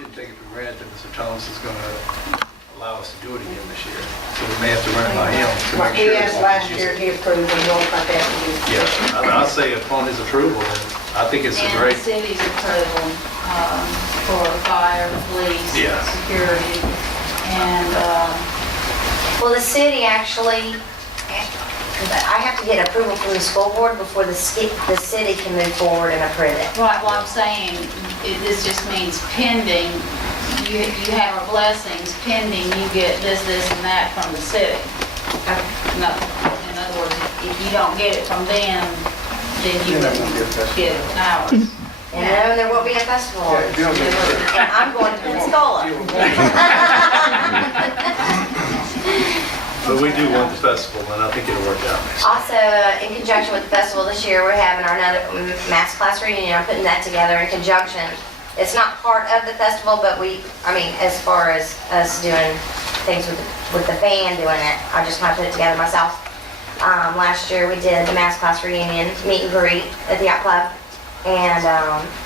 shouldn't take it for granted that Mr. Thomas is going to allow us to do it again this year. So we may have to run it by him to Like make sure. we asked last year, he approved, and we'll cut that to you. Yeah, I mean, I'll say upon his approval, then I think it's a And great, the city's approval for fire, police, Yeah. security, and, Well, the city actually, I have to get approval from the school board before the city can move forward and approve it. right, well, I'm saying, this just means pending, you have our blessings pending, you get this, and that from the city. No, in other words, if you don't get it from them, then you wouldn't get ours. And then there will be a festival. Yeah, if you don't get it. And I'm going to Pensacola. but we do want the festival, and I think it'll work out. Also, in conjunction with the festival this year, we're having our another mass class reunion. I'm putting that together in conjunction. It's not part of the festival, but as far as us doing things with the band doing it, I just want to put it together myself. Last year we did the mass class reunion, meet and greet at the yacht club, and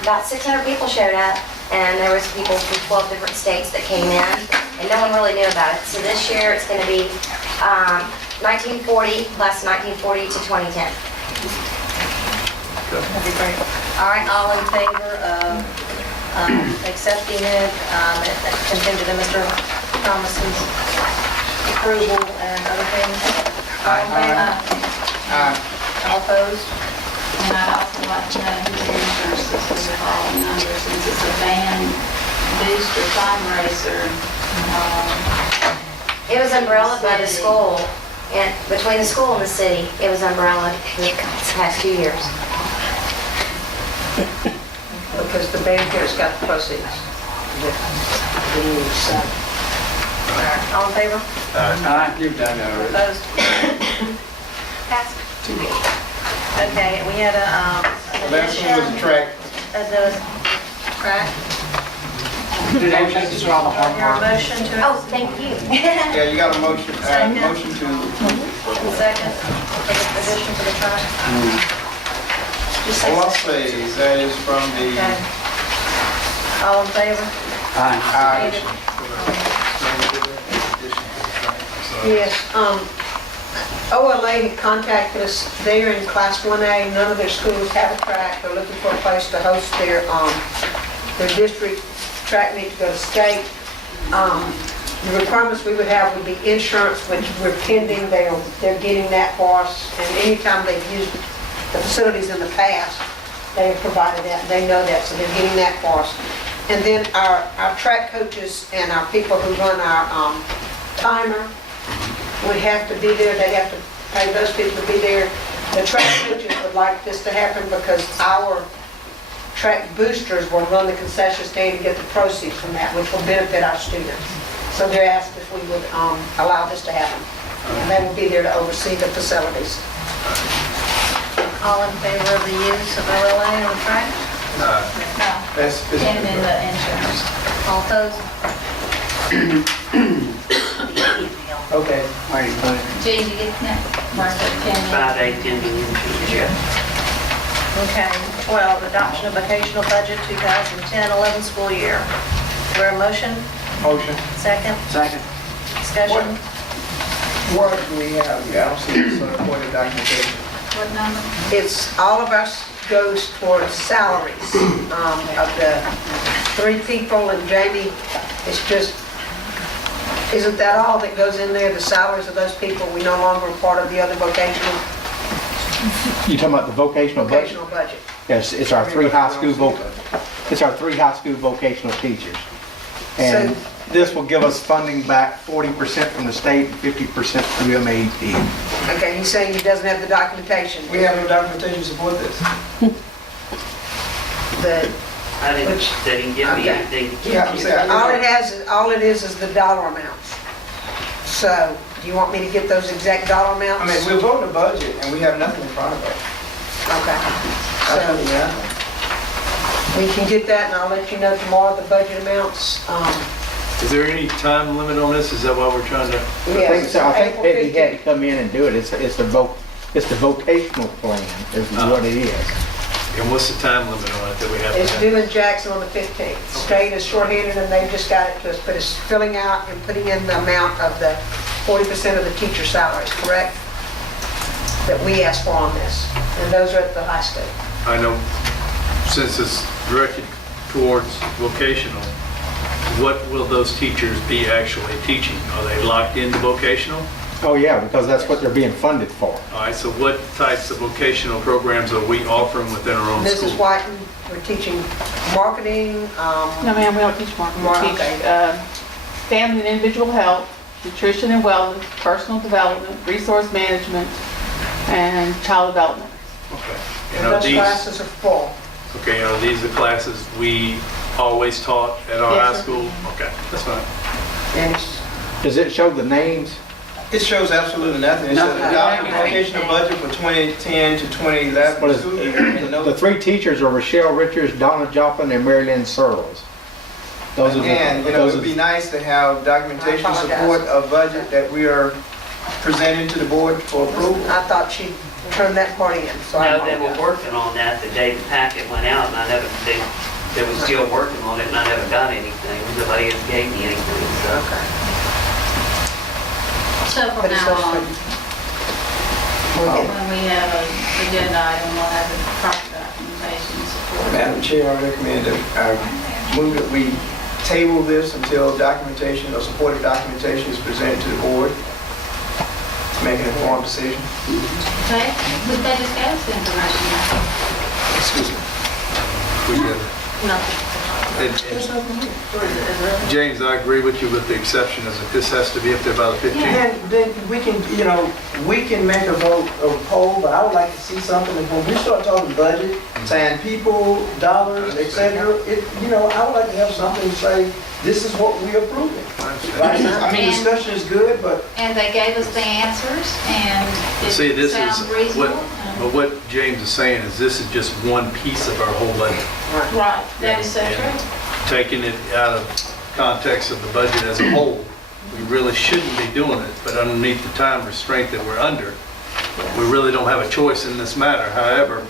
about 600 people showed up, and there was people from 12 different states that came in, and no one really knew about it. So this year it's going to be 1940 plus 1940 to 2010. That'd be great. All right, all in favor of accepting it, contingent on Mr. Thomas's approval and other things? All in favor? All opposed? And I'd also like to know who the insurance system is falling under, since it's a band booster time racer. It was umbrellaed by the school, and between the school and the city, it was umbrellaed the past 2 years. Because the band here's got the proceeds. The news, so. All right, all in favor? You've done that already. Opposed? Passed. Okay, we had an Last one was the track. the track. Today, this is all the Your homework. motion to, Oh, thank you. Yeah, you got a motion, Second. motion to, second, for the addition to the track. Just say all I'll second. say is that is from the, Okay. All in favor? Yes, OLA had contacted us, they're in Class 1A, none of their schools have a track, they're looking for a place to host their district track meet to go to state. The requirements we would have would be insurance, which we're pending, they're getting that for us, and anytime they've used the facilities in the past, they have provided that, they know that, so they're getting that for us. And then our track coaches and our people who run our timer would have to be there, they have to pay those people to be there. The track coaches would like this to happen because our track boosters will run the concession stand and get the proceeds from that, which will benefit our students. So they're asked if we would allow this to happen. And they will be there to oversee the facilities. All in favor of the use of OLA on the track? No, that's, and then the insurance. All opposed? okay. All right, fine. Gene, you get that? Martha, Kenny? 5, 8, 10 million. Okay. 12, adoption of vocational budget 2010-11 school year. Is there a motion? Motion. Second? Second. Discussion? What do we have? Yeah, I don't see this appointed documentation. What number? It's, all of us goes towards salaries of the 3 people, and Jamie, it's just, isn't that all that goes in there, the salaries of those people? We no longer are part of the other vocational You talking about the vocational budget? budget. Yes, it's our 3 high school vocational teachers. And this will give us funding back 40% from the state and 50% through MAEP. Okay, he's saying he doesn't have the documentation. We have no documentation to support this. The, I didn't, Which- they didn't give me okay. anything. Yeah, I'm saying. all it is the dollar amounts. So, do you want me to get those exact dollar amounts? I mean, we're voting the budget and we have nothing in front of us. Okay. That's what So, we have. we can get that, and I'll let you know tomorrow the budget amounts. Is there any time limit on this? Is that why we're trying to? I think so. I think April Peggy had to 15th. come in and do it. It's the vocational plan is what it is. And what's the time limit on it that we have to It's have? due in Jackson on the 15th. State is shorthanded and they've just got it to us, but it's filling out and putting in the amount of the 40% of the teacher salaries, correct? That we asked for on this, and those are at the high school. I know, since it's directed towards vocational, what will those teachers be actually teaching? Are they locked into vocational? Oh, yeah, because that's what they're being funded for. All right, so what types of vocational programs are we offering within our own school? Mrs. Whiten, we're teaching marketing, No, ma'am, we don't teach marketing. We teach Okay. family and individual health, nutrition and wellness, personal development, resource management, and child development. Okay. and And are those these, classes are full. okay, are these the classes we always taught at our Yes, high sir. school? Okay, that's fine. And it's, Does it show the names? It shows absolutely nothing. It says No. adopt the vocational budget for 2010 to 2011 What is- school year. And The no- three teachers are Rochelle Richards, Donna Joplin, and Mary Lynn Searles. Those are the, Again, it those would be are, nice to have documentation I apologize. support a budget that we are presenting to the board for approval. I thought she'd turned that part in, so I No, they were apologize. working on that the day the packet went out, and I never, they were still working on it, and I never got anything. Nobody else gave me anything, so. Okay. So from But it's now those on, three. We'll get- when we have an agenda item, we'll have the proper documentation support. Madam Chair, I recommend that, I move that we table this until documentation or supported documentation is presented to the board to make an informed decision. Okay, but they just gave us the information. Excuse me. We did. Nothing. And James, I agree with you with the exception is that this has to be up there by the 15th. Then we can, we can make a vote, a poll, but I would like to see something, that when we start talking budget, saying people, dollars, et cetera, I would like to have something to say, this is what we're approving. Right? I mean, discussion is good, but And they gave us the answers, and See, it this sounds is, reasonable. but what James is saying is this is just one piece of our whole budget. Right, that is so And true. Taking it out of context of the budget as a whole, we really shouldn't be doing it, but underneath the time restraint that we're under, we really don't have a choice in this matter. However,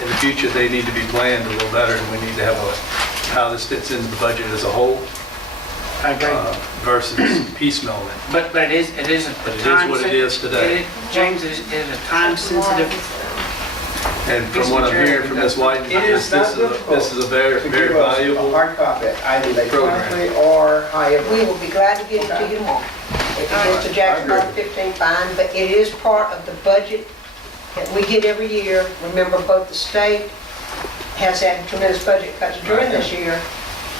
in the future, they need to be planned a little better, and we need to have how this fits into the budget as a whole I agree. versus piecemealing it. But it is a But it is time. what it is today. James, it is a time sensitive. And from what I'm hearing from Ms. White, it is not this is a very, to very give us a valuable, hard copy, either electronically or however. We will be glad to get it to you tomorrow. If it gets to Jackson on the 15th, fine, but it is part of the budget that we get every year. Remember, both the state has had tremendous budget cuts during this year,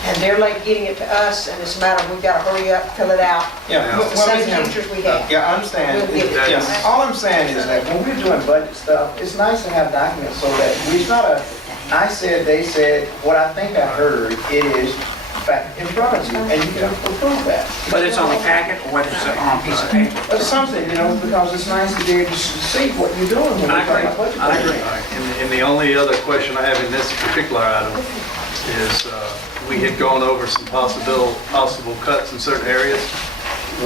and they're late getting it to us, and it's a matter of we've got to hurry up, fill it out. Yeah, With the same teachers we have. Yeah, I understand. We'll get it. Yeah, all I'm saying is that when we're doing budget stuff, it's nice to have documents so that it's not a, I said, they said, what I think I heard, it is fact in front of you, and you can approve that. Whether it's on the packet or whether it's on a piece of paper. But something, because it's nice to be able to see what you're doing when I we're talking agree. about budget. I agree. All right, and the only other question I have in this particular item is, we had gone over some possible cuts in certain areas.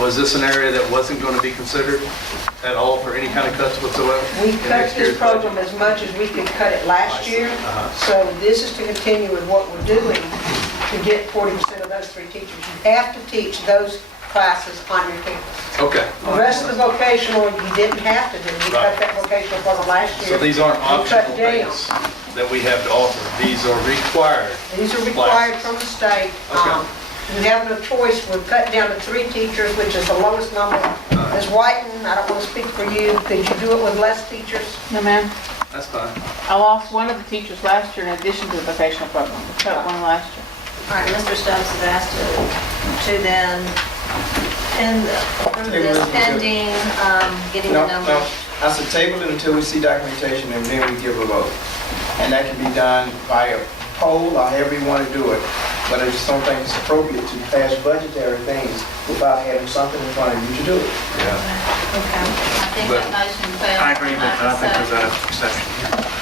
Was this an area that wasn't going to be considered at all for any kind of cuts whatsoever? We in cut next this year's budget? program as much as we could cut it last year, Uh-huh. so this is to continue with what we're doing to get 40% of those three teachers. You have to teach those classes on your campus. Okay. The rest of the vocational, you didn't have to do. We cut Right. that vocational program last year. So these aren't We cut optional down. things that we have to offer. These are required. These are required from the state. Okay. You have no choice. We've cut down to 3 teachers, which is the lowest number. Ms. Whiten, I don't want to speak for you. Could you do it with less teachers? No, ma'am. That's fine. I lost one of the teachers last year in addition to the vocational program. We cut one last year. All right, Mr. Stubbs has asked to then approve this pending, getting the No, number. no, I said table it until we see documentation and then we give a vote. And that can be done by a poll or however you want to do it. But I just don't think it's appropriate to pass budgetary things without having something in front of you to do it. Yeah. Okay. I think But- that motion failed. I agree, but I think So- there's an exception here.